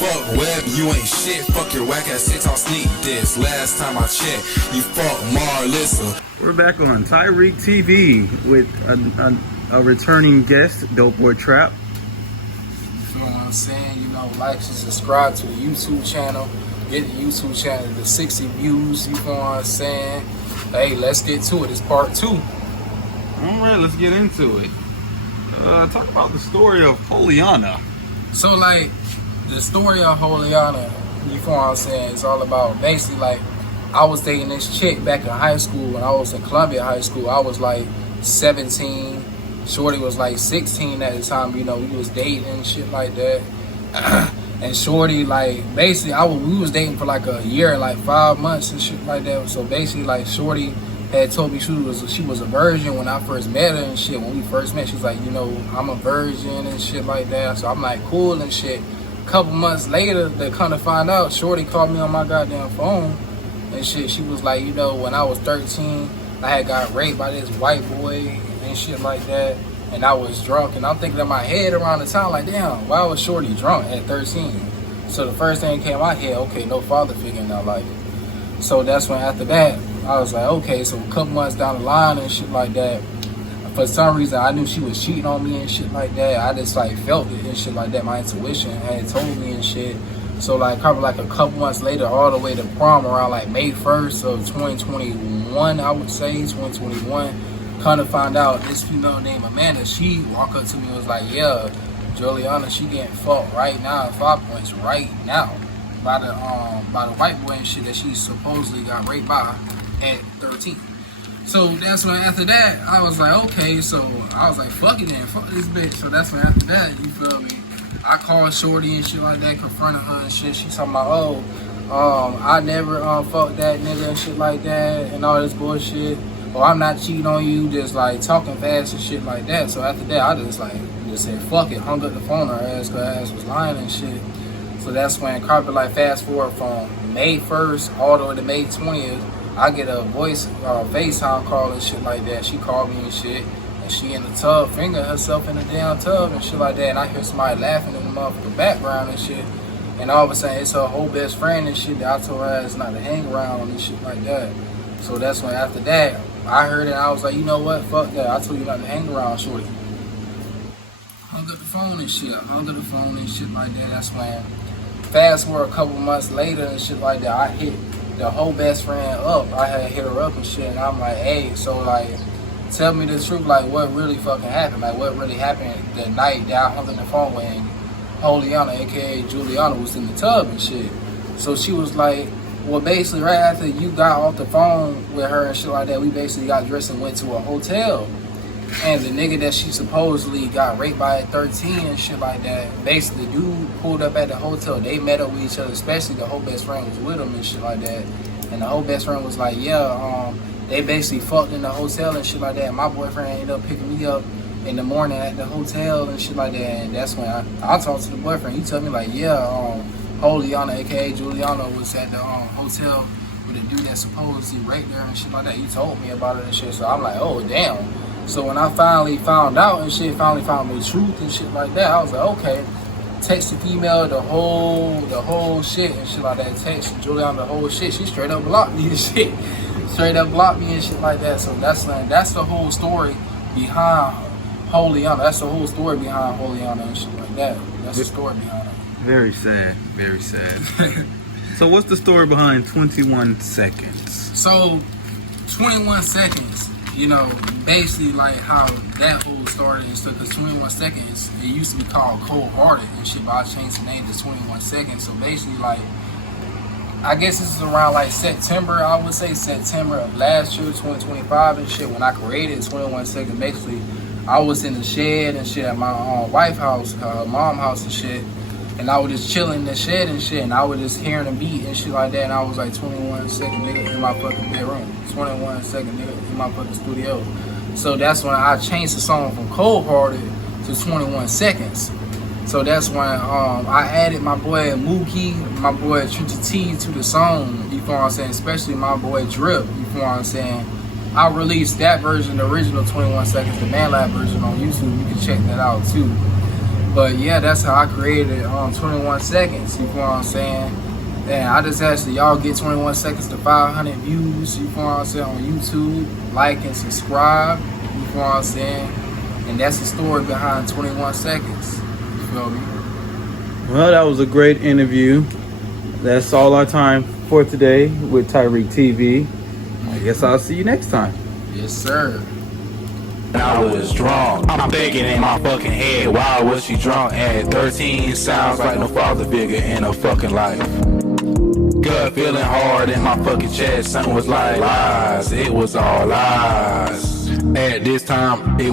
fuck web, you ain't shit. Fuck your whack ass TikTok sneak this. Last time I checked, you fuck Marlissa. We're back on TYREEK TV with a returning guest, DOPEBOITRAP. You know what I'm saying? You know, like and subscribe to the YouTube channel. Get the YouTube channel to 60 views. You know what I'm saying? Hey, let's get to it. It's part 2. All right, let's get into it. Talk about the story of HOELYONNA. So, like, the story of HOELYONNA, you know what I'm saying, it's all about basically, like, I was dating this chick back in high school when I was in Columbia High School. I was like 17. Shorty was like 16 at the time. You know, we was dating and shit like that. And Shorty, like, basically, we was dating for like a year, like 5 months and shit like that. So basically, like, Shorty had told me she was a virgin when I first met her and shit. When we first met, she was like, you know, I'm a virgin and shit like that. So I'm like, cool and shit. A couple months later, they come to find out, Shorty called me on my goddamn phone and shit. She was like, you know, when I was 13, I had got raped by this white boy and shit like that. And I was drunk. And I'm thinking in my head around the time, like, damn, why was Shorty drunk at 13? So the first thing that came in my head, okay, no father figure in our life. So that's when after that, I was like, okay, so a couple months down the line and shit like that, for some reason, I knew she was cheating on me and shit like that. I just, like, felt it and shit like that. My intuition had told me and shit. So, like, probably, like, a couple months later, all the way to prom around, like, May 1st of 2021, I would say, 2021, kind of find out this female named Amanda, she walked up to me and was like, yeah, Juliana, she getting fucked right now at 5 points right now by the white boy and shit that she supposedly got raped by at 13. So that's when after that I was like, okay, so I was like, fuck it then, fuck this bitch. So that's when after that, you feel me, I called Shorty and shit like that, confronted her and shit. She talking about, I never fucked that nigga and shit like that and all this bullshit. Or I'm not cheating on you, just like talking fast and shit like that. So after that, I just said fuck it, hung up the phone on her ass, cause her ass was lying and shit. So that's when probably like fast forward from May 1st all the way to May 20th, I get a voice FaceTime call and shit like that. She called me and shit, and she in the tub, fingering herself in the damn tub and shit like that. And I hear somebody laughing in the motherfucking background and shit. And all of a sudden, it's her whole best friend and shit that I told her ass not to hang around and shit like that. So that's when after that, I heard it, I was like, you know what, fuck that. I told you not to hang around, Shorty. Hung up the phone and shit. Hung up the phone and shit like that. That's when, fast forward a couple months later and shit like that, I hit the whole best friend up. I had hit her up and shit, and I'm like, hey, so like, tell me the truth, like, what really fucking happened? Like, what really happened the night that I hung up the phone when HOELYONNA, aka Juliana, was in the tub and shit. So she was like, well, basically, right after you got off the phone with her and shit like that, we basically got dressed and went to a hotel. And the nigga that she supposedly got raped by at 13 and shit like that, basically, the dude pulled up at the hotel. They met up with each other, especially the whole best friend was with him and shit like that. And the whole best friend was like, yeah, they basically fucked in the hotel and shit like that. And my boyfriend ended up picking me up in the morning at the hotel and shit like that. And that's when I talked to the boyfriend. He told me, like, yeah, HOELYONNA, aka Juliana, was at the hotel with a dude that supposedly raped her and shit like that. He told me about it and shit. So I'm like, oh damn. So when I finally found out and shit, finally found the truth and shit like that, I was like, okay. Text the female the whole shit and shit like that. Text Juliana the whole shit. She straight up blocked me and shit. Straight up blocked me and shit like that. So that's the whole story behind HOELYONNA. That's the whole story behind HOELYONNA and shit like that. That's the story behind it. Very sad, very sad. So what's the story behind 21 seconds? So 21 seconds, you know, basically like how that whole started and stuff, because 21 seconds, it used to be called Cold Hearted and shit, but I changed the name to 21 seconds. So basically, like, I guess this is around like September, I would say September of last year, 2025 and shit, when I created 21 seconds. Basically, I was in the shed and shit at my wife's house, her mom's house and shit. And I was just chilling in the shed and shit, and I was just hearing a beat and shit like that, and I was like, 21 second nigga in my fucking bedroom, 21 second nigga in my fucking studio. So that's when I changed the song from Cold Hearted to 21 Seconds. So that's when I added my boy Mookie, my boy Trinity T to the song, you feel what I'm saying, especially my boy Drip, you feel what I'm saying. I released that version, the original 21 Seconds, the Man Lab version on YouTube. You can check that out too. But yeah, that's how I created 21 seconds. You feel what I'm saying? And I just asked that y'all get 21 seconds to 500 views. You feel what I'm saying, on YouTube? Like and subscribe. You feel what I'm saying? And that's the story behind 21 seconds. You feel me? Well, that was a great interview. That's all our time for today with TYREEK TV. I guess I'll see you next time. Yes, sir. I was drunk. I'm thinking in my fucking head, why was she drunk at 13? Sounds like no father figure in her fucking life. Gut feeling hard in my fucking chest. Something was like lies. It was all lies. At this time, it